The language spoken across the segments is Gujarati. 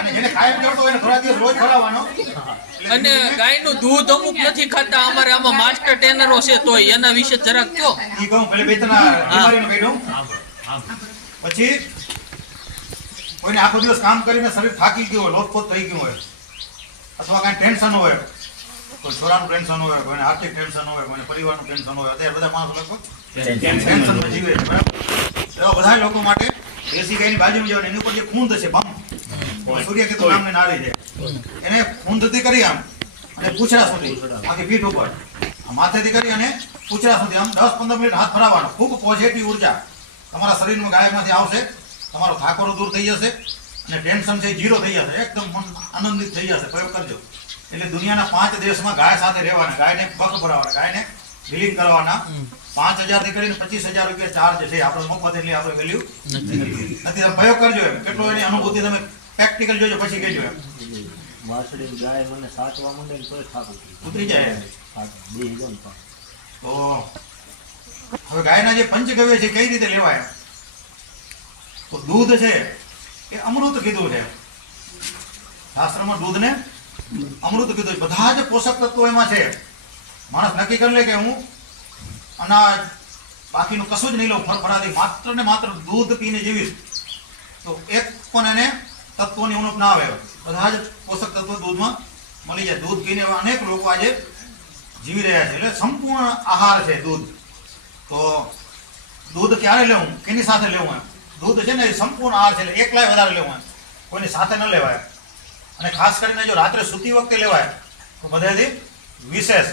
અને જેને કાયમ કરતો એને થોડા દિવસ રોજ ખવડાવવાનો. અને ગાયનું દૂધ અમુક નથી ખાતા અમારે આમાં માસ્ટર ટ્રેનરો છે તો એના વિશે જરાક કયો ઈ કહું બે પછી કોઈને આખો દિવસ કામ કરીને શરીર થાકી ગયું હોય લોથપોથ થઈ ગયું હોય અથવા કાંઈ ટેન્શન હોય કોઈ છોરાનું ટેન્શન હોય કોઈને આર્થિક ટેન્શન હોય કોઈને પરિવારનું ટેન્શન હોય અત્યારે બધા માણસો લગભગ ટેન્શનમાં જીવે છે બરાબર? એવા બધા લોકો માટે દેશી ગાયની બાજુમાં જવાનું એની ઉપર જે ખૂંદ છે બમ સૂર્ય કીધું નામને નારી છે એને ખૂંદથી કરી આમ અને પૂછડા સુધી આખી પીઠ ઉપર. માથેથી કરી અને પૂછડા સુધી આમ દસ પંદર મિનિટ હાથ ફરાવવાનો. ખૂબ પોઝિટિવ ઊર્જા. તમારા શરીરમાં ગાયમાંથી આવશે. તમારો થાકોરો દૂર થઈ જશે. અને ટેન્શન છે જીરો થઈ જશે. એકદમ મન આનંદિત થઈ જશે. પ્રયોગ કરજો. એટલે દુનિયાના પાંચ દેશમાં ગાય સાથે રહેવાના. ગાયને પગ ભરાવાના. ગાયને હિલિંગ કરવાના. પાંચ હજારથી કરીને પચીસ હજાર રૂપિયા ચાર્જ છે. આપણે મફત એટલે આપણે વેલ્યુ નથી. પ્રયોગ કરજો એમ. કેટલો એની અનુભૂતિ તમે પ્રેક્ટિકલ જોજો પછી કહેજો વાસડી ગાય મને સાચવા માંડે ને તોય થાકું ઉતરી જાય તો. તો હવે ગાયના જે પંચગવ્ય છે કઈ રીતે લેવાય? તો દૂધ છે એ અમૃત કીધું છે. શાસ્ત્રમાં દૂધને અમૃત કીધું છે. બધા જ પોષક તત્વો એમાં છે. માણસ નક્કી કરી લે કે હું અનાજ બાકીનું કશું જ નહીં લઉં ફરફરાથી માત્ર ને માત્ર દૂધ પીને જીવીશ. તો એક પણ એને તત્વોની ઉણપ ના આવે. બધા જ પોષક તત્વો દૂધમાં મળી જાય. દૂધ પીને અનેક લોકો આજે જીવી રહ્યા છે. એટલે સંપૂર્ણ આહાર છે દૂધ. તો દૂધ ક્યારે લેવું? કેની સાથે લેવું એમ? દૂધ છે ને એ સંપૂર્ણ આહાર છે. એટલે એકલાય વધારે લેવું એમ. કોઈની સાથે ન લેવાય. અને ખાસ કરીને જો રાત્રે સૂતી વખતે લેવાય, તો બધાથી વિશેષ.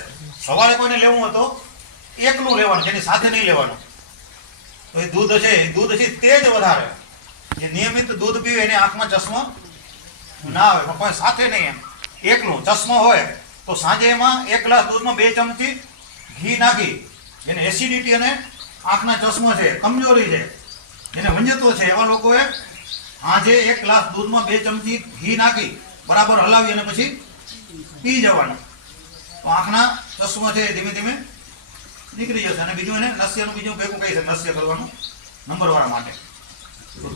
સવારે કોઈને લેવું હોય તો એકલું લેવાનું, જેની સાથે નહીં લેવાનું. તો એ દૂધ છે. એ દૂધ છે તે જ વધારે. જે નિયમિત દૂધ પીવે એને આંખમાં ચશ્મો ના આવે, પણ કોઈ સાથે નહીં એમ. એકલું ચશ્મો હોય તો સાંજે એમાં એક ગ્લાસ દૂધમાં બે ચમચી ઘી નાખી એને એસિડિટી અને આંખના ચશ્મો છે, કમજોરી છે એને વંજતો છે, એવા લોકોએ આજે એક ગ્લાસ દૂધમાં બે ચમચી ઘી નાખી, બરાબર હલાવી અને પછી પી જવાનું. તો આંખના ચશ્મો છે ધીમે ધીમે નીકળી જશે અને બીજું એને નસ્યનું બીજું ભેગું કહી છે નસ્ય કરવાનું નંબરવાળા માટે.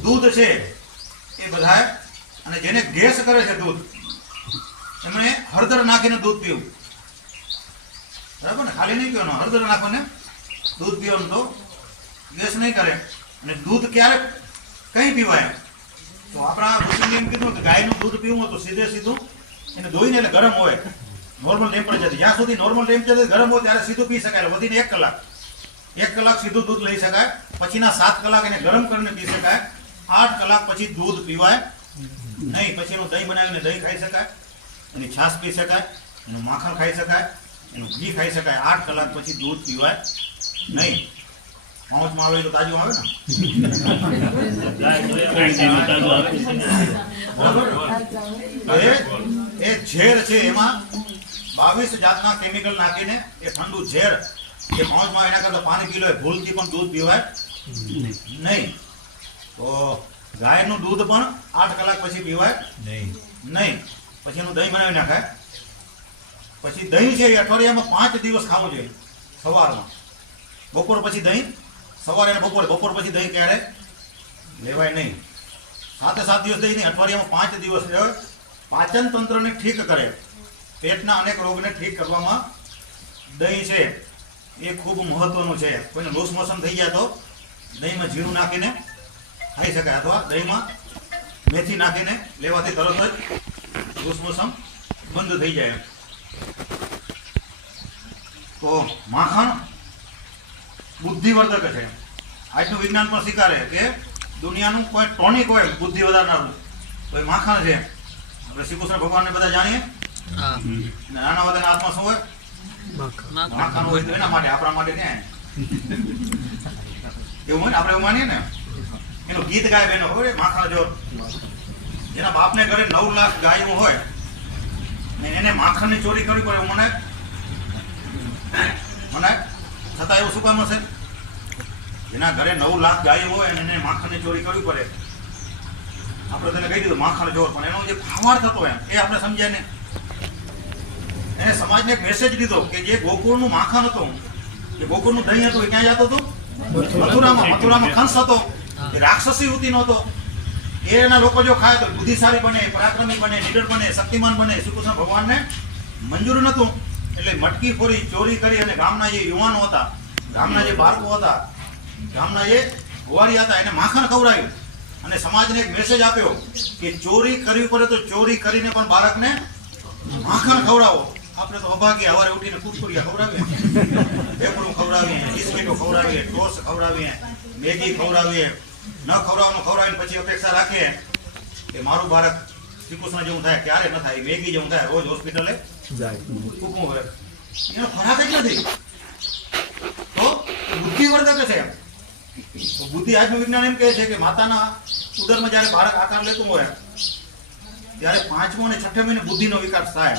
દૂધ છે એ બધા અને જેને ગેસ કરે છે દૂધ, એમણે હળદર નાખીને દૂધ પીવું. બરાબર ને? ખાલી નહીં પીવાનું, હળદર નાખીને દૂધ પીવાનું તો ગેસ નહીં કરે. અને દૂધ ક્યારેક કઈ પીવાય? તો આપણા ઋષિને એમ કીધું કે ગાયનું દૂધ પીવું તો સીધે સીધું એને ધોઈને એટલે ગરમ હોય. નોર્મલ ટેમ્પરેચર જ્યાં સુધી નોર્મલ ટેમ્પરેચર ગરમ હોય ત્યારે સીધું પી શકાય વધીને એક કલાક. એક કલાક સીધું દૂધ લઈ શકાય, પછીના સાત કલાક એને ગરમ કરીને પી શકાય. આઠ કલાક પછી દૂધ પીવાય. નહીં, પછી એનું દહીં બનાવીને દહીં ખાઈ શકાય. એની છાશ પી શકાય, એનું માખણ ખાઈ શકાય, એનું ઘી ખાઈ શકાય. આઠ કલાક પછી દૂધ પીવાય. નહીં. પાઉચમાં આવે તો તાજું આવે ને? એ ઝેર છે એમાં. બાવીસ જાતના કેમિકલ નાખીને એ ઠંડુ ઝેર જે પાંચમાં એના કરતા પાણી પી લો ભૂલથી પણ દૂધ પીવાય? નહીં. તો ગાયનું દૂધ પણ આઠ કલાક પછી પીવાય? નહીં. પછી એનું દહીં બનાવી નાખાય? પછી દહીં છે એ અઠવાડિયામાં પાંચ દિવસ ખાવું જોઈએ સવારમાં. બપોર પછી દહીં? સવારે અને બપોરે. બપોર પછી દહીં ક્યારે? લેવાય નહીં. સાતે સાત દિવસ દહીં નહીં અઠવાડિયામાં પાંચ દિવસ. લેવાય પાચન તંત્રને ઠીક કરે. પેટના અનેક રોગને ઠીક કરવામાં દહીં છે. એ ખૂબ મહત્વનું છે. કોઈને લોસ મોશન થઈ જાય તો દહીંમાં જીરું નાખીને ખાઈ શકાય અથવા દહીંમાં મેથી નાખીને લેવાથી તરત જ લોસ મોશન બંધ થઈ જાય તો માખણ બુદ્ધિવર્ધક છે. આજનું વિજ્ઞાન પણ સ્વીકારે કે દુનિયાનું કોઈ ટોનિક હોય બુદ્ધિ વધારનારું તો એ માખણ છે. આપણે શ્રી કૃષ્ણ ભગવાનને બધા જાણીએ? નાના વધારે આત્મા શું હોય? માખણ. હોય તો એના માટે આપણા માટે ક્યાં એવું હોય ને? આપણે એવું માનીએ ને? એનું ગીત ગાય બેનો માખણ જો જેના બાપને ઘરે નવ લાખ ગાયો હોય ને એને માખણની ચોરી કરવી પડે મને મને છતાં એવું શું કામ હશે? એના ઘરે નવ લાખ ગાયો હોય અને એને માખણની ચોરી કરવી પડે. આપણે તેને કહી દીધું માખણ જોર પણ એનો જે ભાવાર્થ હતો એમ એ આપણે સમજ્યા ને એને સમાજને એક મેસેજ દીધો કે જે ગોકુળનું માખણ હતું જે ગોકુળનું દહીં હતું એ ક્યાં જતો હતું? મથુરામાં. મથુરામાં. ખંસ હતો. એ રાક્ષસી વૃત્તિનો હતો એના લોકો જો ખાય તો બુદ્ધિશાળી બને પરાક્રમી બને લીડર બને શક્તિમાન બને. શ્રી કૃષ્ણ ભગવાનને મંજૂર નહોતું. એટલે મટકી ફોરી ચોરી કરી અને ગામના જે યુવાનો હતા ગામના જે બાળકો હતા ગામના જે હોવારી હતા એને માખણ ખવડાવ્યું. અને સમાજને એક મેસેજ આપ્યો કે ચોરી કરવી પડે તો ચોરી કરીને પણ બાળકને માખણ ખવડાવો. આપણે તો અભાગી સવારે ઉઠીને કુરકુરિયા ખવડાવીએ. ભેપડું ખવડાવીએ બિસ્કીટો ખવડાવીએ ટોસ ખવડાવીએ મેગી ખવડાવીએ ન ખવડાવવાનું ખવડાવીને પછી અપેક્ષા રાખીએ કે મારું બાળક શ્રીકૃષ્ણ જેવું થાય ક્યારે ન થાય મેગી જેવું થાય રોજ હોસ્પિટલે ઊભું હોય. એનો ખોરાક જ નથી. તો બુદ્ધિવર્ધક છે. તો બુદ્ધિ આજનું વિજ્ઞાન એમ કહે છે કે માતાના ઉદરમાં જ્યારે બાળક આકાર લેતું હોય ત્યારે પાંચમો અને છઠ્ઠા મહિને બુદ્ધિનો વિકાસ થાય.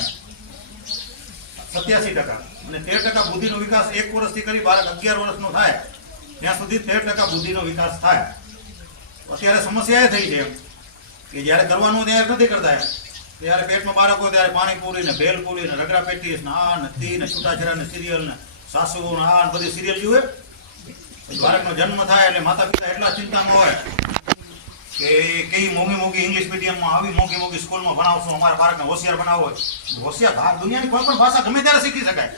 સત્યાસી ટકા. અને તેર ટકા બુદ્ધિનો વિકાસ એક વર્ષથી કરી બાળક અગિયાર વર્ષનો થાય, ત્યાં સુધી તેર ટકા બુદ્ધિનો વિકાસ થાય. અત્યારે સમસ્યા એ થઈ છે કે જ્યારે કરવાનું ત્યારે નથી કરતા ત્યારે પેટમાં બાળક ત્યારે પાણીપુરી ને ભેલપુરી ને રગડા પેટીસ ને આ ને તી ને છૂટાછેડા ને સિરિયલ ને સાસુ ને આ બધી સિરિયલ જુએ બાળકનો જન્મ થાય એટલે માતા પિતા એટલા ચિંતામાં હોય કે કઈ મોંઘી મોંઘી ઇંગ્લિશ મીડિયમમાં આવી, મોંઘી મોંઘી સ્કૂલમાં ભણાવશો, અમારા બાળકને હોશિયાર બનાવો. હોશિયાર બહાર દુનિયાની કોઈ પણ ભાષા ગમે ત્યારે શીખી શકાય.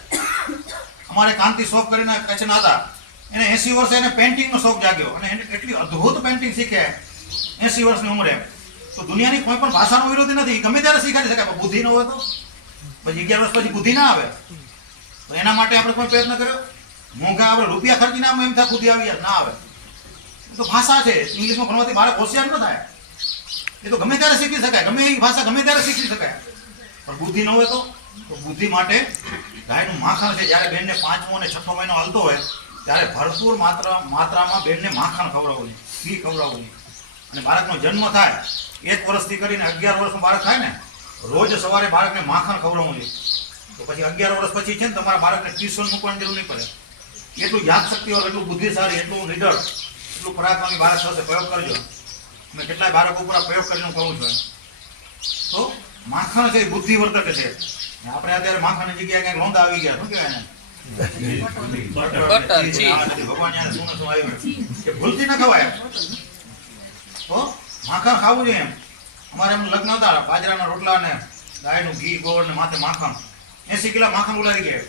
અમારે કાંતિ શોખ કરીને કચ્છના હતા. એને એસી વર્ષે એને પેન્ટિંગનો શોખ જાગ્યો. અને એને એટલી અદ્ભુત પેન્ટિંગ શીખે. એસી વર્ષની ઉંમરે. તો દુનિયાની કોઈ પણ ભાષાનો વિરોધી નથી. ગમે ત્યારે શીખાડી શકાય, પણ બુદ્ધિ ન હોય તો. પછી અગિયાર વર્ષ પછી બુદ્ધિ ના આવે. તો એના માટે આપણે કોઈ પ્રયત્ન કર્યો? મોંઘા આપણે રૂપિયા ખર્ચીને આમ એમ થાય બુદ્ધિ આવી ના આવે. એ તો ભાષા છે. ઇંગ્લિશમાં ભણવાથી બાળક હોશિયાર ન થાય. એ તો ગમે ત્યારે શીખી શકાય. ગમે એ ભાષા ગમે ત્યારે શીખી શકાય. પણ બુદ્ધિ ન હોય તો? બુદ્ધિ માટે ગાયનું માખણ છે. જ્યારે બેનને પાંચમો અને છઠ્ઠો મહિનો હાલતો હોય, ત્યારે ભરપૂર માત્રા, માત્રામાં બેનને માખણ ખવડાવવું જોઈએ. ઘી ખવડાવવું જોઈએ. અને બાળકનો જન્મ થાય એક વર્ષથી કરીને અગિયાર વર્ષનું બાળક થાય ને, રોજ સવારે બાળકને માખણ ખવડાવવું જોઈએ. તો પછી અગિયાર વર્ષ પછી છે ને, તમારા બાળકને ટ્યુશન મૂકવાની જરૂર નહીં પડે. એટલું યાદશક્તિ હોય એટલું બુદ્ધિશાળી, એટલું નિડર એટલું પરાક્રમી બાળક સાથે પ્રયોગ કરજો મેં કેટલાય બાળકો ઉપર પ્રયોગ કરીને કહું છું તો માખણ છે એ બુદ્ધિવર્ધક છે. આપણે અત્યારે માખણની જગ્યાએ કંઈક લોંદા આવી ગયા શું કહેવાય ભૂલથી ના ખવાય. તો માખણ ખાવું જોઈએ એમ. અમારે એમ લગ્ન હતા બાજરાના રોટલા ને ગાયનું ઘી ગોળ ને માથે માખણ. એસી કિલો માખણ ઉલાડી ગયા.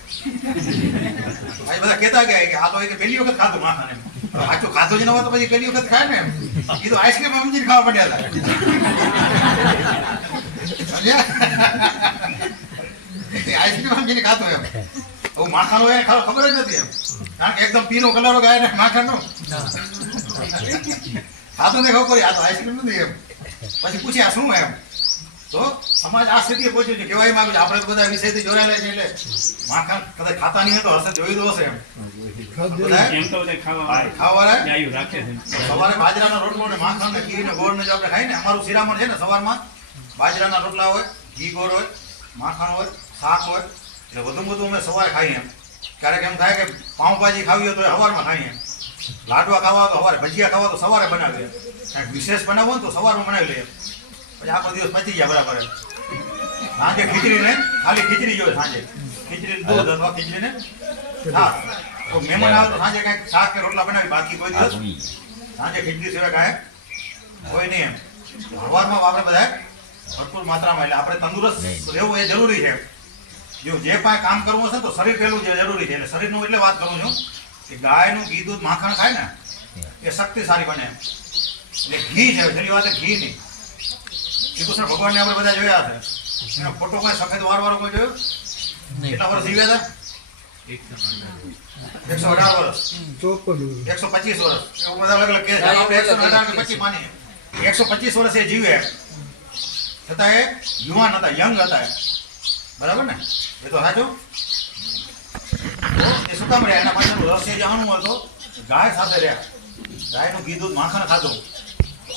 બધા કહેતા ગયા કે આ તો એ પહેલી વખત ખાધું માખણ એમ. આચું ખાધું જ ન હોય તો પછી વખત ખાય ને એ તો આઈસ્ક્રીમ ખાવા પડ્યા હતા. આઈસ્ક્રીમ સમજીને ખાતો એમ. માખણ હોય ખબર જ નથી એમ. કારણ કે એકદમ પીનો કલરો ગાય ને માખણનો. ખાતું ને ખબર પડી. આ તો આઈસ્ક્રીમ નથી એમ. પછી પૂછ્યા શું એમ? તો સમાજ આ સ્થિતિએ પહોંચ્યું છે. કહેવાય માંગુ છે આપણે બધા વિષયથી જોડાયેલા છે એટલે માખણ કદાચ ખાતા નહીં તો હશે જોયું હશે એમ. બધા બધા સવારે બાજરાના રોટલો ને માખણ ને ઘી ને ગોળ ને જો આપણે ખાઈ ને અમારું શિરામણ છે ને સવારમાં બાજરાના રોટલા હોય ઘી ગોળ હોય માખણ હોય શાક હોય એટલે વધુ વધુ અમે સવારે ખાઈએ એમ. ક્યારેક એમ થાય કે પાઉંભાજી ખાવી હોય તો સવારમાં ખાઈએ લાડવા ખાવા તો સવારે ભજીયા ખાવા તો સવારે બનાવીએ કાંઈક વિશેષ બનાવવું ને તો સવારમાં બનાવી લઈએ આખો દિવસ પચી જાય બરાબર. સાંજે ખીચડી ને ખાલી ખીચડી જોઈએ સાંજે. ખીચડી દૂધ અથવા ખીચડી ને? હા. તો મહેમાન આવે તો સાંજે કાંઈક શાક કે રોટલા બનાવી બાકી કોઈ દિવસ સાંજે ખીચડી સિવાય કાંઈ કોઈ નહીં એમ. સવારમાં આપણે બધા ભરપૂર માત્રામાં એટલે આપણે તંદુરસ્ત રહેવું એ જરૂરી છે. જો જે પણ કામ કરવું હશે તો શરીર પહેલું જે જરૂરી છે. એટલે શરીરનું એટલે વાત કરું છું કે ગાયનું ઘી દૂધ માખણ ખાય ને એ શક્તિશાળી બને એટલે ઘી છે છેલ્લી વાત ઘી નહીં. શ્રી કૃષ્ણ ભગવાનને આપણે બધા જોયા છે. એનો ફોટો કોઈ સફેદ વાર વાળો કોઈ જોયો? કેટલા વર્ષ જીવ્યા હતા? એકસો અઢાર વર્ષ. એકસો પચીસ વર્ષ. એવું બધા અલગ અલગ કહે આપણે એકસો અઢાર કે પચીસ માનીએ. એકસો પચીસ વર્ષ એ જીવે. છતાં એ યુવાન હતા યંગ હતા એ. બરાબર ને? એ તો સાચું? એ શું કામ રહ્યા? એના પાછળનું રહસ્ય જાણવું હોય તો ગાય સાથે રહ્યા. ગાયનું ઘી દૂધ માખણ ખાધું.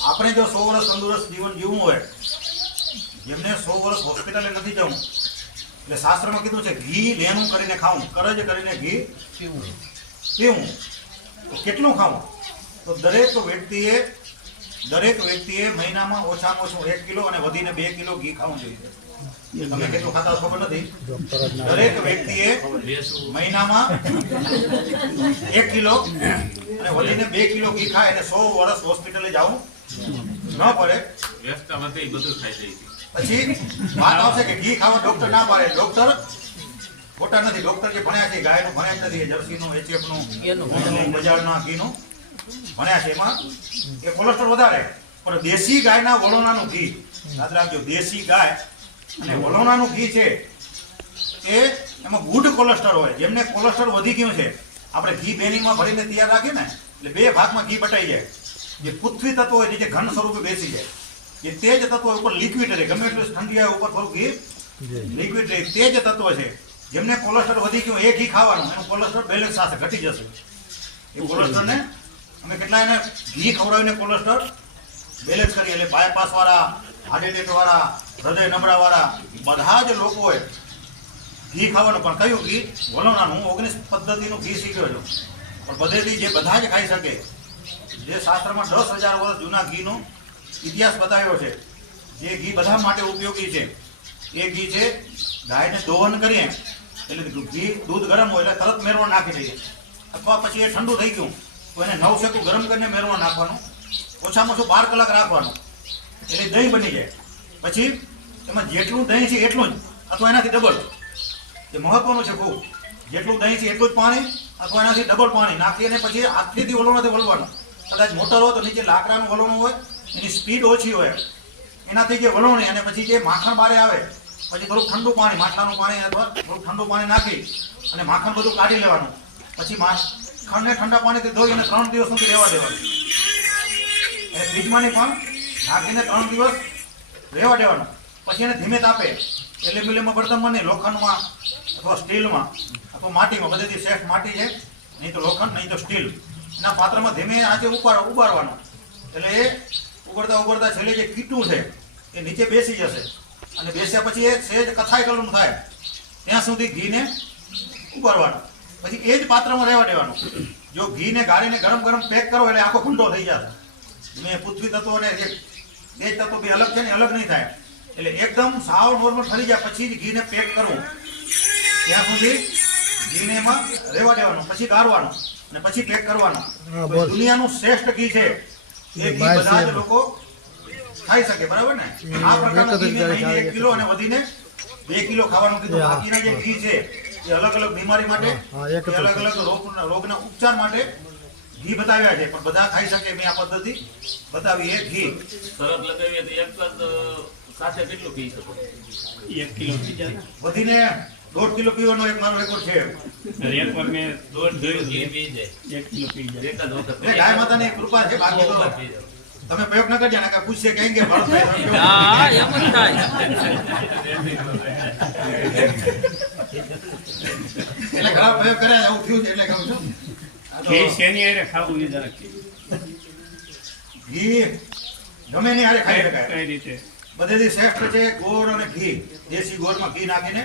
આપણે જો સો વર્ષ તંદુરસ્ત જીવન જીવવું હોય, જેમને સો વર્ષ હોસ્પિટલે નથી જવું, એટલે શાસ્ત્રમાં કીધું છે, ઘી લેનું કરીને ખાવું, કરજ કરીને ઘી પીવું. તો કેટલું ખાવું? તો દરેક વ્યક્તિએ દરેક વ્યક્તિએ મહિનામાં ઓછામાં ઓછું એક કિલો અને વધીને બે કિલો ઘી ખાવું જોઈએ. તમે કેટલું ખાતા ખબર નથી? દરેક વ્યક્તિએ મહિનામાં એક કિલો અને વધીને બે કિલો ઘી ખાય એટલે સો વર્ષ હોસ્પિટલે જવું ન પડે? બધું ખાઈ છે. પછી વાત આવશે કે ઘી ખાવા ડોક્ટર ના પાડે. ડોક્ટર ખોટા નથી. ડોક્ટર જે ભણ્યા છે ગાયનું ભણ્યા નથી. જર્સીનું એચએફનું બજારના ઘીનું ભણ્યા છે. એમાં એ કોલેસ્ટ્રોલ વધારે. પણ દેશી ગાયના વલોણાનું ઘી યાદ રાખજો દેશી ગાય અને વલોણાનું ઘી છે એ એમાં ગુડ કોલેસ્ટ્રોલ હોય. જેમને કોલેસ્ટ્રોલ વધી ગયું છે આપણે ઘી બેનીમાં ભરીને તૈયાર રાખીએ ને એટલે બે ભાગમાં ઘી બટાઈ જાય. જે પૃથ્વી તત્વ હોય જે ઘન સ્વરૂપે બેસી જાય જે તેજ તત્વો ઉપર લિક્વિડ રહે ગમે એટલું ઠંડી આવે ઉપર થોડું ઘી લિક્વિડ રહે તેજ તત્વ છે જેમને કોલેસ્ટ્રોલ વધી ગયું એ ઘી ખાવાનું એનું કોલેસ્ટ્રોલ બેલેન્સ સાથે ઘટી જશે। એ કોલેસ્ટ્રોલને અમે કેટલા એને ઘી ખવડાવીને કોલેસ્ટ્રોલ બેલેન્સ કરીએ એટલે બાયપાસવાળા હાર્ટ એટેકવાળા હૃદય નબળાવાળા બધા જ લોકોએ ઘી ખાવાનું. પણ કયું ઘી? વલોણાનું. હું ઓગણીસ પદ્ધતિનું ઘી શીખ્યો છું. પણ બધેથી જે બધા જ ખાઈ શકે જે શાસ્ત્રમાં દસ હજાર વર્ષ જૂના ઘીનો ઇતિહાસ બતાવ્યો છે. જે ઘી બધા માટે ઉપયોગી છે. એ ઘી છે ગાયને દોહન કરીએ, એટલે ઘી દૂધ ગરમ હોય એટલે તરત મેરવા નાખી દઈએ. અથવા પછી એ ઠંડુ થઈ ગયું, તો એને નવ શેકું ગરમ કરીને મેરવા નાખવાનું. ઓછામાં ઓછું બાર કલાક રાખવાનું. એટલે દહીં બની જાય. પછી એમાં જેટલું દહીં છે એટલું જ, અથવા એનાથી ડબલ એ મહત્વનું છે ખૂબ. જેટલું દહીં છે એટલું જ પાણી, અથવા એનાથી ડબલ પાણી નાખી અને પછી ઓલો નથી વળવાનું કદાચ મોટર હોય તો નીચે લાકડાનું વલોણું હોય, એની સ્પીડ ઓછી હોય. એનાથી જે વલોણી અને પછી જે માખણ બારે આવે, પછી થોડુંક ઠંડુ પાણી, માટલાનું પાણી અથવા થોડુંક ઠંડુ પાણી નાખી, અને માખણ બધું કાઢી લેવાનું. પછી માખણને ઠંડા પાણીથી ધોઈ અને ત્રણ દિવસ સુધી રહેવા દેવાનું. અને ફ્રીજમાંની પણ નાખીને ત્રણ દિવસ રહેવા દેવાનું. પછી એને ધીમે તાપે એલ્યુમિનિયમમાં બળતણમાં નહીં લોખંડમાં અથવા સ્ટીલમાં, અથવા માટીમાં. બધેથી સેફ માટી છે, નહીં તો લોખંડ, નહીં તો સ્ટીલ. એના પાત્રમાં ધીમે આંચે ઉપાડ ઉબાડવાનું એટલે એ ઉગડતા ઉગડતા છેલ્લે જે કીટું છે, એ નીચે બેસી જશે. અને બેસ્યા પછી એ સહેજ કથાઈ કલરનું થાય. ત્યાં સુધી ઘીને ઉબાડવાનું પછી એ જ પાત્રમાં રહેવા દેવાનું. જો ઘીને ગાળીને ગરમ ગરમ પેક કરો, એટલે આખો ખૂંડો થઈ જશે. મેં પૃથ્વી તત્વો અને તેજ તત્વો બી અલગ છે ને અલગ નહીં થાય. એટલે એકદમ સાવ નોર્મલ ઠરી જાય, પછી ઘીને પેક કરવું. ત્યાં સુધી ઘીને એમાં રહેવા દેવાનું, પછી ગાળવાનું. અને પછી પેક કરવાના. દુનિયાનું શ્રેષ્ઠ ઘી છે. એ ઘી બધા જ લોકો ખાઈ શકે બરાબર ને? આ પ્રકારનું ઘી મેં એક કિલો અને વધીને બે કિલો ખાવાનું કીધું. બાકીના જે ઘી છે એ અલગ અલગ બીમારી માટે અલગ અલગ રોગ રોગના ઉપચાર માટે ઘી બતાવ્યા છે. પણ બધા ખાઈ શકે મેં આ પદ્ધતિ બતાવી એ ઘી. સરસ લગાવીએ તો એક સાથે કેટલું પી શકો? એક કિલો વધીને દોઢ કિલો પીવાનો એક મારો રેકોર્ડ છે. એક વાર મેં દોઢ જોયું પી જાય. એક કિલો પી જાય. એક જ વખત એટલે ગાય માતાની કૃપા છે બાકી તો તમે પ્રયોગ ન કરજો ને કે પૂછશે કઈ કે ભરત હા એમ જ થાય. એટલે ઘણા પ્રયોગ કર્યા એવું થયું છે એટલે કહું છું. ઘી શેની આરે ખાવું એ જરાક ઘી ગમે ની આરે ખાઈ શકાય. કઈ રીતે? બધેથી શ્રેષ્ઠ છે ગોળ અને ઘી. દેશી ગોળમાં ઘી નાખીને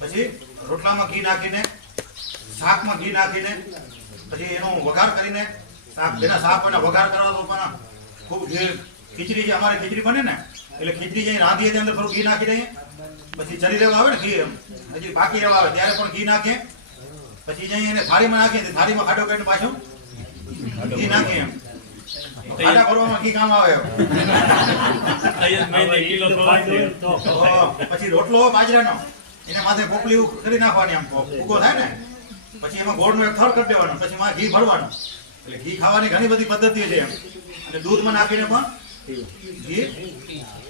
પછી રોટલામાં ઘી નાખીને શાકમાં ઘી નાખીને પછી એનો વઘાર કરીને શાક જેના શાક એના વઘાર કરવા તો પણ ખૂબ જે ખીચડી જે અમારે ખીચડી બને ને એટલે ખીચડી જે રાંધીએ તેની અંદર થોડું ઘી નાખી દઈએ. પછી ચરી રહેવા આવે ને ઘી એમ. હજી બાકી રહેવા આવે. ત્યારે પણ ઘી નાખીએ. પછી જઈ એને થાળીમાં નાખીએ થાળીમાં ખાડો કરીને પાછું ઘી નાખીએ એમ. ખાડા ભરવામાં ઘી કામ આવે પછી રોટલો બાજરાનો. એને માથે પોપલી કરી નાખવાની આમ ઉગો થાય ને. પછી એમાં ગોળનો એક થર કરી દેવાનો. પછી એમાં ઘી ભરવાનું. એટલે ઘી ખાવાની ઘણી બધી પદ્ધતિઓ છે એમ. અને દૂધમાં નાખીને પણ ઘી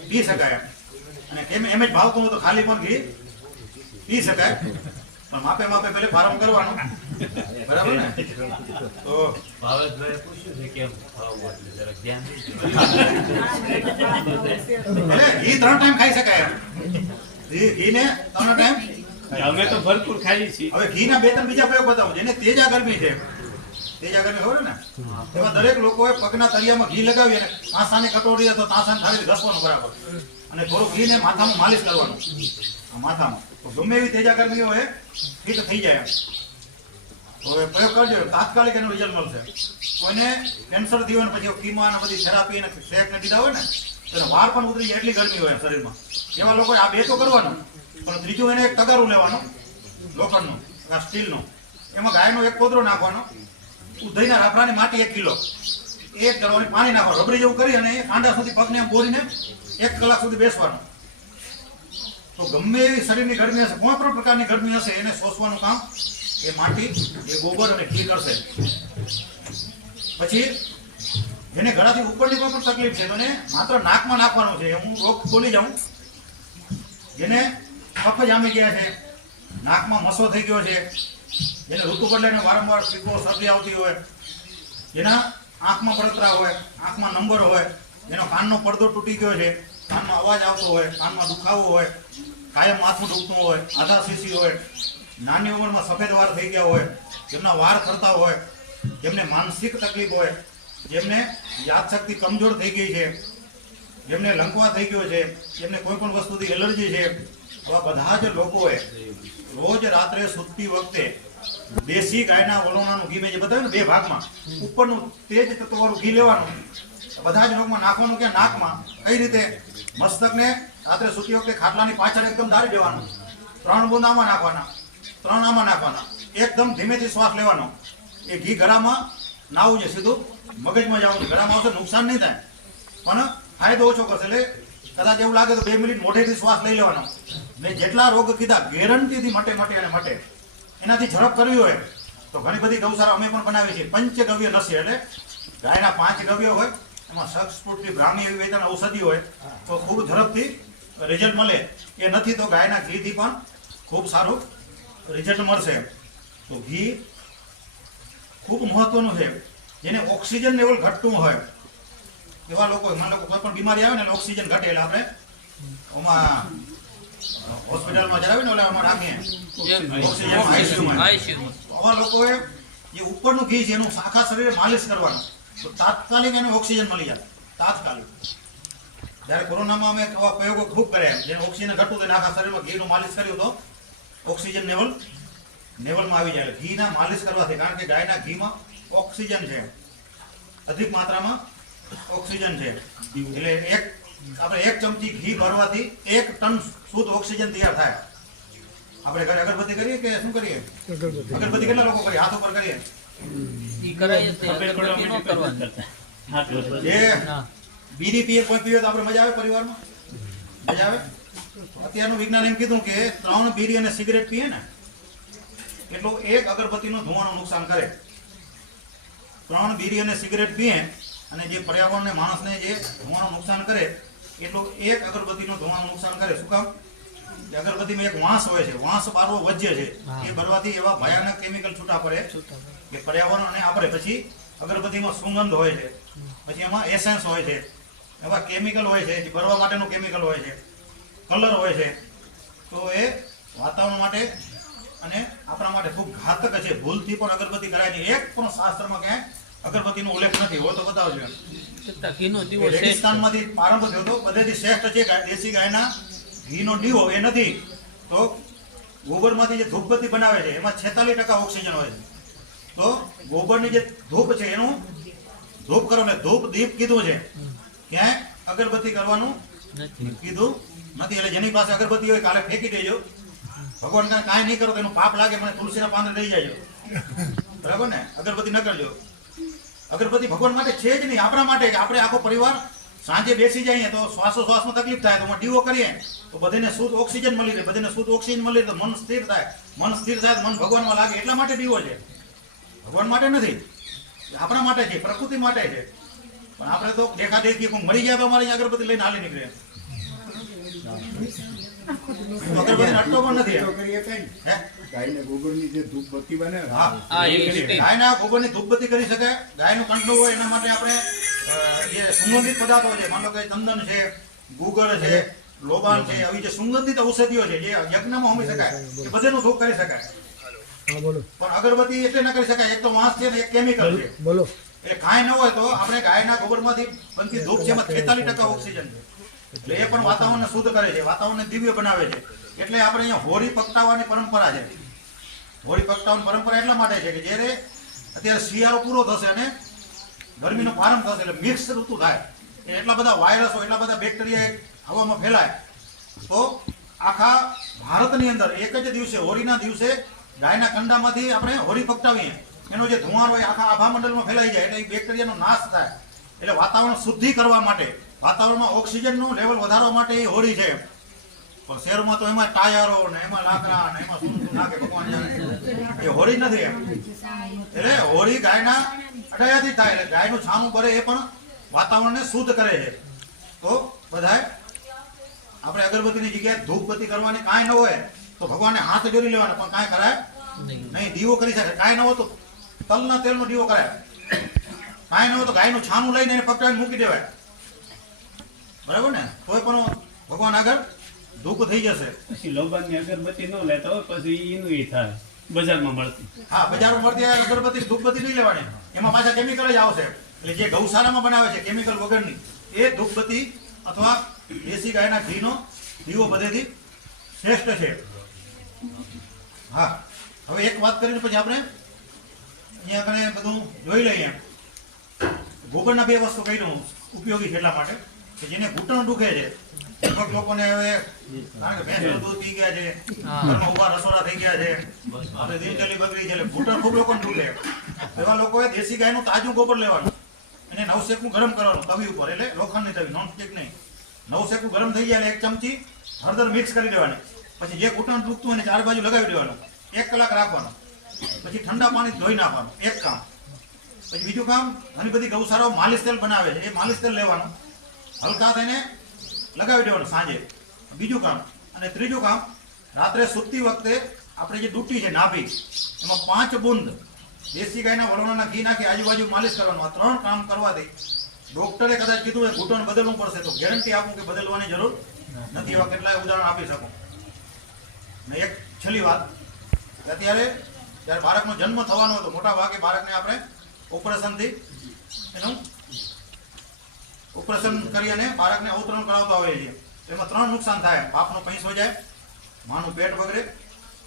પી શકાય અને એમ એમ જ ભાવ હોય તો ખાલી પણ ઘી પી શકાય. પણ માપે માપે પેલે ફાર્મ કરવાનું. બરાબર ને? તો ભાવેશભાઈ પૂછ્યું છે કેમ ભાવ એટલે જરા ધ્યાન. એટલે ઘી ત્રણ ટાઈમ ખાઈ શકાય એમ. ઘી ને ત્રણ ટાઈમ? અમે તો ભરપૂર ખાઈ છીએ. હવે ઘી ના બે ત્રણ બીજા પ્રયોગ બતાવો. જેને તેજા ગરમી છે. તેજા ગરમી ખબર ને? એમાં દરેક લોકોએ પગના તળિયામાં ઘી લગાવી અને તાંસાની કટોરી અથવા તાંસાની ખાલી ઘસવાનું બરાબર. અને થોડું ઘીને માથામાં માલિશ કરવાનું. માથામાં. તો ગમે એવી તેજા ગરમી હોય ફિટ થઈ જાય એમ. તો એ પ્રયોગ કરજો. તાત્કાલિક એનું રિઝલ્ટ મળશે. કોઈને કેન્સર થયું ને પછી કીમા અને બધી થેરાપી અને શેક ને દીધા હોય ને તો વાર પણ ઉતરી એટલી ગરમી હોય શરીરમાં. એવા લોકો આ બે તો કરવાનું, પણ ત્રીજું એને એક તગારું લેવાનું, લોખંડનું, આ સ્ટીલનું. એમાં ગાયનો એક કોદરો નાખવાનો ઉધઈના રાફડાની માટી એક કિલો. એક કરવાની પાણી નાખવાનું રબડી જેવું કરી અને કાંડા સુધી પગને બોરીને એક કલાક સુધી બેસવાનું. તો ગમે એવી શરીરની ગરમી હશે, કોઈ પણ પ્રકારની ગરમી હશે, એને શોષવાનું કામ એ માટી, એ ગોબર અને ઘી કરશે. પછી જેને ગળાથી ઉપરની કોઈ પણ તકલીફ છે. તો એને માત્ર નાકમાં નાખવાનું છે. હું રોગ ખોલી જાઉં. જેને કફ જામી ગયા છે. નાકમાં મસો થઈ ગયો છે. જેને ઋતુ બદલાઈને વારંવાર શીખો શરદી આવતી હોય. જેના આંખમાં પડતરા હોય, આંખમાં નંબર હોય, જેનો કાનનો પડદો તૂટી ગયો છે, કાનમાં અવાજ આવતો હોય, કાનમાં દુખાવો હોય, કાયમ માથું દુખતું હોય, આધા શીશી હોય, નાની ઉંમરમાં સફેદ વાર થઈ ગયા હોય, જેમના વાર ખરતા હોય, જેમને માનસિક તકલીફ હોય જેમને યાદશક્તિ કમજોર થઈ ગઈ છે, જેમને લંકવા થઈ ગયો છે, જેમને કોઈ પણ વસ્તુથી એલર્જી છે એવા બધા જ લોકોએ રોજ રાત્રે સૂતી વખતે દેશી ગાયના વલોણાનું ઘી મેં જે બતાવ્યું ને બે ભાગમાં, ઉપરનું તેજ તત્વવાળું ઘી લેવાનું બધા જ રોગમાં નાખવાનું કે નાકમાં. કઈ રીતે? મસ્તકને રાત્રે સૂતી વખતે ખાટલાની પાછળ એકદમ ધારી દેવાનું. ત્રણ બૂંદ આમાં નાખવાના, ત્રણ આમાં નાખવાના. એકદમ ધીમેથી શ્વાસ લેવાનો. એ ઘી ગળામાં નાવું છે સીધું. મગજમાં જવાનું. ગળામાં આવશે, નુકસાન નહીં થાય. પણ ફાયદો ઓછો કરશે. એટલે કદાચ એવું લાગે તો બે મિનિટ મોઢેથી શ્વાસ લઈ લેવાનો. ને જેટલા રોગ કીધા, ગેરંટીથી મટે મટે અને મટે. એનાથી ઝડપ કરવી હોય તો ઘણી બધી ગૌશાળા અમે પણ બનાવીએ છીએ. પંચગવ્ય નસી એટલે ગાયના પાંચ ગવ્ય હોય, એમાં સક્ષપુટની બ્રાહ્મી એવી વેતન ઔષધિ હોય, તો ખૂબ ઝડપથી રિઝલ્ટ મળે. એ નથી તો ગાયના ઘીથી પણ ખૂબ સારું રિઝલ્ટ મળશે. તો ઘી ખૂબ મહત્વનું છે. જેને ઓક્સિજન લેવલ ઘટતું હોય. એવા લોકો માનો લોકો કોઈ પણ બીમારી આવે ને એટલે ઓક્સિજન ઘટે એટલે આપણે ઓમાં હોસ્પિટલમાં જરાવી ને ઓલા અમારે રાખીએ. ઓક્સિજન આવા લોકોએ જે ઉપરનું ઘી છે એનું આખા શરીરે માલિશ કરવાનું. તો તાત્કાલિક એને ઓક્સિજન મળી જાય. તાત્કાલિક. જ્યારે કોરોનામાં અમે એવા પ્રયોગો ખૂબ કર્યા જેને ઓક્સિજન ઘટતું તેને આખા શરીરમાં ઘીનું માલિશ કર્યું તો ઓક્સિજન લેવલ લેવલમાં આવી જાય. ઘીના માલિશ કરવાથી કારણ કે ગાયના ઘીમાં ઓક્સિજન છે. અધિક માત્રામાં ઓક્સિજન છે. એટલે એક આપણે એક ચમચી ઘી ભરવાથી એક ટન શુદ્ધ ઓક્સિજન તૈયાર થાય. આપણે ઘરે અગરબત્તી કરીએ કે શું કરીએ? અગરબત્તી. કેટલા લોકો કરીએ? હાથ ઉપર કરીએ? ઈ કરાય જ બીડી પીએ કોઈ પીવે તો આપણે મજા આવે પરિવારમાં? મજા આવે? અત્યારનું વિજ્ઞાન એમ કીધું કે ત્રણ બીડી અને સિગરેટ પીએ ને એટલું એક અગરબત્તીનો ધુમાડો નુકસાન કરે. ત્રણ બીડી અને સિગરેટ પીએ અને જે પર્યાવરણને માણસને જે ધુમાડો નુકસાન કરે એટલું એક અગરબત્તીનો ધુમાડો નુકસાન કરે. શું કામ? અગરબત્તીમાં એક વાંસ હોય છે વાંસ બારવો વજ્ય છે. એ ભરવાથી એવા ભયાનક કેમિકલ છૂટા પડે કે પર્યાવરણને આપણે પછી અગરબત્તીમાં સુગંધ હોય છે. પછી એમાં એસેન્સ હોય છે. એવા કેમિકલ હોય છે જે ભરવા માટેનું કેમિકલ હોય છે. કલર હોય છે. તો એ વાતાવરણ માટે અને આપણા માટે ખૂબ ઘાતક છે. ભૂલથી પણ અગરબત્તી કરાય નહીં એક પણ શાસ્ત્રમાં ક્યાંય અગરબત્તીનો ઉલ્લેખ નથી હોય તો બતાવજો ઘીનો દીવો રેગિસ્તાનમાંથી પ્રારંભ થયો હતો. બધેથી શ્રેષ્ઠ છે દેશી ગાયના ઘીનો દીવો એ નથી. તો ગોબરમાંથી જે ધૂપબત્તી બનાવે છે એમાં છેતાલીસ ટકા ઓક્સિજન હોય છે. તો ગોબરની જે ધૂપ છે એનું ધૂપ કરો મેં ધૂપ દીપ કીધું છે. ક્યાંય અગરબત્તી કરવાનું કીધું નથી. એટલે જેની પાસે અગરબત્તી હોય કાલે ફેંકી દેજો. ભગવાન કાંઈ કાંઈ નહીં કરો તો એનું પાપ લાગે મને તુલસીના પાંદડે લઈ જાય બરાબર ને? અગરબત્તી ન કરજો. અગરબત્તી ભગવાન માટે છે જ નહીં, આપણા માટે. આપણે આખો પરિવાર સાંજે બેસી જઈએ તો શ્વાસોશ્વાસમાં તકલીફ થાય, તો ડીઓ કરીએ. તો બધાને શુદ્ધ ઓક્સિજન મળી રહે, બધાને શુદ્ધ ઓક્સિજન મળી રહે તો મન સ્થિર થાય. મન સ્થિર થાય મન ભગવાનમાં લાગે. એટલા માટે દીવો છે. ભગવાન માટે નથી. આપણા માટે છે, પ્રકૃતિ માટે છે. પણ આપણે તો દેખા દેખી મળી ગયા તો અમારે અગરબત્તી લઈને હાલી નીકળે. ને, ધૂપબત્તી હોય એના માટે આપણે જે સુગંધિત પદાર્થો છે. માનો કે ચંદન છે ગુગળ છે લોબાન છે આવી જે સુગંધિત ઔષધિઓ છે જે યજ્ઞમાં હોમી શકાય. એ બધાનું ધૂપ કરી શકાય. બોલો. પણ અગરબત્તી એટલે ન કરી શકાય. એક તો વાંસ છે ને એક કેમિકલ છે. બોલો. એ કાંઈ ન હોય તો આપણે ગાયના ગોબરમાંથી બનતી ધૂપ છે એમાં તેતાલીસ ટકા ઓક્સિજન છે. એટલે એ પણ વાતાવરણને શુદ્ધ કરે છે, વાતાવરણને દિવ્ય બનાવે છે. એટલે આપણે અહીંયા હોળી પકતાવાની પરંપરા છે. હોળી પકતાવાની પરંપરા એટલા માટે છે કે જ્યારે અત્યારે શિયાળો પૂરો થશે અને ગરમીનો પ્રારંભ થશે એટલે મિક્સ ઋતુ થાય. એટલા બધા વાયરસો, એટલા બધા બેક્ટેરિયા હવામાં ફેલાય. તો આખા ભારતની અંદર એક જ દિવસે, હોળીના દિવસે ગાયના કંડામાંથી આપણે હોળી પકટાવીએ એનો જે ધુમાડો હોય આખા આભા મંડળમાં ફેલાઈ જાય એટલે એ બેક્ટેરિયાનો નાશ થાય. એટલે વાતાવરણ શુદ્ધિ કરવા માટે વાતાવરણમાં ઓક્સિજનનું લેવલ વધારવા માટે એ હોળી છે. પણ શહેરમાં તો એમાં ટાયરો ને એમાં લાકડા ને એમાં શું નાખે ભગવાન જાણે. એ હોળી નથી એમ. એટલે હોળી ગાયના અડાયાથી થાય એટલે ગાયનું છાણું ભરે એ પણ વાતાવરણને શુદ્ધ કરે છે. તો બધાએ આપણે અગરબત્તીની જગ્યાએ ધૂપબત્તી કરવાની કાંઈ ન હોય તો ભગવાનને હાથ જોડી લેવાના પણ કાંઈ કરાય નહીં. દીવો કરી શકે. કાંઈ ન હોય તો તલના તેલનો દીવો કરાય. કાંઈ ન હોય તો ગાયનું છાણું લઈને એને પકડાવીને મૂકી દેવાય. બરાબર ને? કોઈ પણ ભગવાન આગળ દુઃખ થઈ જશે. પછી લોબાનની અગરબત્તી ન લેતા હોય પછી એનું એ થાય. બજારમાં મળતી. હા બજારમાં મળતી અગરબત્તી ધૂપબત્તી નહીં લેવાની. એમાં પાછા કેમિકલ જ આવશે. એટલે જે ગૌશાળામાં બનાવે છે કેમિકલ વગરની એ ધૂપબત્તી અથવા દેશી ગાયના ઘીનો દીવો બધેથી શ્રેષ્ઠ છે. હા હવે એક વાત કરીને પછી આપણે અહીંયા આપણે બધું જોઈ લઈએ. ગોબરના બે વસ્તુ કહી દઉં ઉપયોગી છે એટલા માટે. કે જેને ઘૂંટણ દુખે છે. અમુક લોકોને હવે કારણ કે ભેંસનું દૂધ પી ગયા છે ઘરમાં ઊભા રસોડા થઈ ગયા છે. આપણે બગડી છે એટલે ઘૂંટણ ખૂબ લોકોને દુખે. એવા લોકોએ દેશી ગાયનું તાજું ગોબર લેવાનું. એને નવશેકું ગરમ કરવાનું તવી ઉપર એટલે લોખંડની તવી નોન સ્ટિક નહીં નવશેકું ગરમ થઈ જાય એટલે એક ચમચી હળદર મિક્સ કરી દેવાની. પછી જે ઘૂંટણ દુખતું હોય એને ચાર બાજુ લગાવી દેવાનું. એક કલાક રાખવાનું. પછી ઠંડા પાણી ધોઈ નાખવાનું એક કામ. પછી બીજું કામ ઘણી બધી ગૌશાળાઓ માલિશ તેલ બનાવે છે. એ માલિશ તેલ લેવાનું. હલકા થઈને લગાવી દેવાનું સાંજે. બીજું કામ, અને ત્રીજું કામ, રાત્રે સૂતી વખતે આપણે જે ડૂટી છે નાભી, એમાં પાંચ બુંદ દેશી ગાયના વલોણાના ઘી નાખી આજુબાજુ માલિશ કરવાનું. આ ત્રણ કામ કરવાથી ડોક્ટરે કદાચ કીધું કે ઘૂંટણ બદલવું પડશે, તો ગેરંટી આપું કે બદલવાની જરૂર નથી. એવા કેટલાય ઉદાહરણ આપી શકું. ને એક છેલ્લી વાત. અત્યારે જ્યારે બાળકનો જન્મ થવાનો હતો મોટા ભાગે બાળકને આપણે ઓપરેશનથી એનું ઓપરેશન કરી અને બાળકને અવતરણ કરાવતા હોઈએ છીએ એમાં ત્રણ નુકસાન થાય. બાપનો પૈસો જાય માનું પેટ બગડે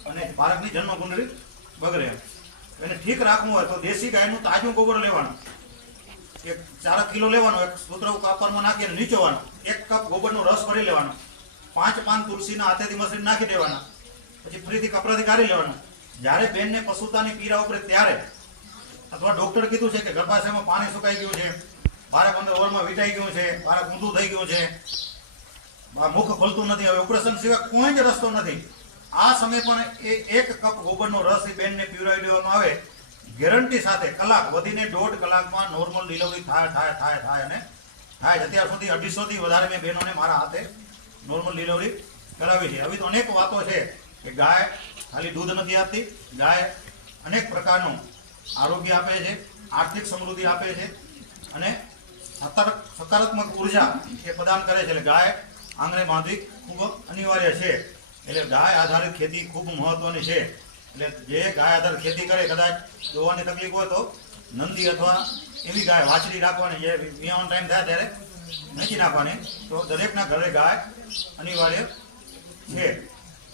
અને બાળકની જન્મકુંડળી બગડે. એને ઠીક રાખવું હોય તો દેશી ગાયનું તાજું ગોબર લેવાનું. એક ચાર કિલો લેવાનો, એક સૂત્ર કાપરમાં નાખીને નીચોવાનો. એક કપ ગોબરનો રસ ભરી લેવાનો. પાંચ પાન તુલસીના હાથેથી મસળી નાખી દેવાના. પછી ફરીથી કપડાથી કાઢી લેવાના. જ્યારે બેનને પશુતાની પીડા ઉપરે ત્યારે અથવા ડૉક્ટર કીધું છે કે ગર્ભાશયમાં પાણી સુકાઈ ગયું છે. બાળક અંદર ઓરમાં વીટાઈ ગયું છે, બાળક ઊંધું થઈ ગયું છે. મુખ ખોલતું નથી, હવે ઓપરેશન સિવાય કોઈ જ રસ્તો નથી. આ સમય પણ એ એક કપ ગોબરનો રસ એ બેનને પીવડાવી દેવામાં આવે. ગેરંટી સાથે કલાક વધીને દોઢ કલાકમાં નોર્મલ ડિલિવરી થાય થાય થાય થાય અને થાય અત્યાર સુધી અઢીસોથી વધારે મેં બહેનોને મારા હાથે નોર્મલ ડિલિવરી કરાવી છે. આવી તો અનેક વાતો છે કે ગાય ખાલી દૂધ નથી આપતી. ગાય અનેક પ્રકારનું આરોગ્ય આપે છે, આર્થિક સમૃદ્ધિ આપે છે અને સકારાત્મક ઊર્જા એ પ્રદાન કરે છે એટલે ગાય આંગણે બાંધવી ખૂબ અનિવાર્ય છે. એટલે ગાય આધારિત ખેતી ખૂબ મહત્વની છે. એટલે જે ગાય આધારિત ખેતી કરે, કદાચ જોવાની તકલીફ હોય તો નંદી અથવા એવી ગાય વાછરી રાખવાની જે વિયાવાનો ટાઈમ થાય ત્યારે નથી નાખવાની. તો દરેકના ઘરે ગાય અનિવાર્ય છે.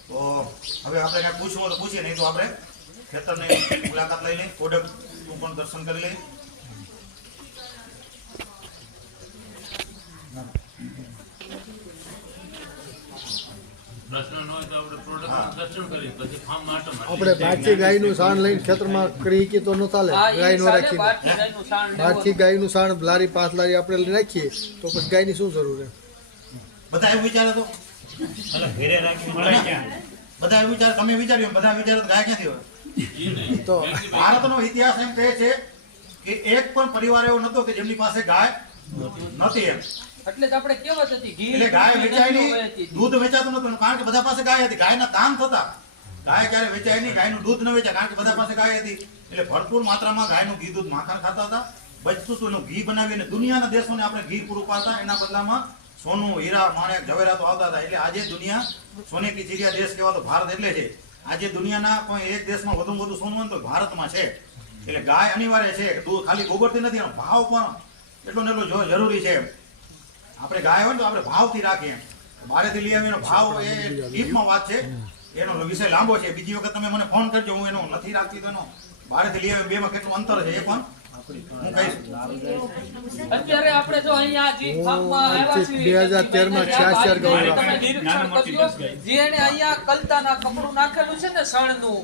તો હવે આપણે કાંઈ પૂછવું તો પૂછીએ, નહીં તો આપણે ખેતરની મુલાકાત લઈ લઈએ કોડકનું પણ દર્શન કરી લઈએ પ્રશ્ન ન હોય તો આપણે બારથી ગાયનું સાણ લઈને ખેતરમાં કરી કે તો ન ચાલે. ગાયનું રાખીને બહારથી ગાયનું સાણ લારી પાસ લારી આપણે રાખીએ તો પછી ગાયની શું જરૂર છે બધા એવું વિચારે તો? ઘેરે રાખી મળે ક્યાં બધા એવું વિચાર તમે વિચાર્યું બધા વિચારે તો ગાય ક્યાંથી હોય? ઈ નહીં. તો ભારતનો ઇતિહાસ એમ કહે છે કે એક પણ પરિવાર એવો નતો કે જેમની પાસે ગાય નથી એમ. એટલે જ આપણે કહેવત હતી ઘી એટલે ગાય દૂધ, વેચાય નહીં. દૂધ વેચાતું નતું કારણ કે બધા પાસે ગાય હતી. ગાયના દાન થતા. ગાય ક્યારે વેચાય નહીં ગાયનું દૂધ ન વેચાય કારણ કે બધા પાસે ગાય હતી. એટલે ભરપૂર માત્રામાં ગાયનું ઘી દૂધ માખણ ખાતા હતા. બચતું હતું એનું ઘી બનાવીને દુનિયાના દેશોને આપણે ઘી પૂરું પાડતા. એના બદલામાં સોનું હીરા માણેક જવેરાતો આવતા હતા. એટલે આજે દુનિયા સોને કી ચીડિયા દેશ કહેવાતો ભારત એટલે છે. આજે દુનિયાના કોઈ એક દેશમાં વધુમાં વધુ સોનું હોય તો ભારતમાં છે. એટલે ગાય અનિવાર્ય છે. દૂધ ખાલી ગોબરથી નથી ભાવ પણ એટલો ને એટલો જરૂરી છે. આપણે ગાય હોય ને તો આપણે ભાવથી રાખીએ બારેથી લઈ આવીને ભાવ એ ડીપમાં વાત છે એનો વિષય લાંબો છે બીજી વખત તમે મને ફોન કરજો હું એનો નથી રાખતી તો એનો બારેથી લઈ આવી બેમાં કેટલું અંતર છે એ પણ અત્યારે આપણે જો અહીંયા જે ફાર્મમાં આવ્યા છીએ, 2013 માં 66 તમે ગૌરવ. નિરીક્ષણ નાના મોટી કર્યું? દસ ગાય. જેણે અહીંયા કલતાના કપડું નાખેલું છે ને સણનું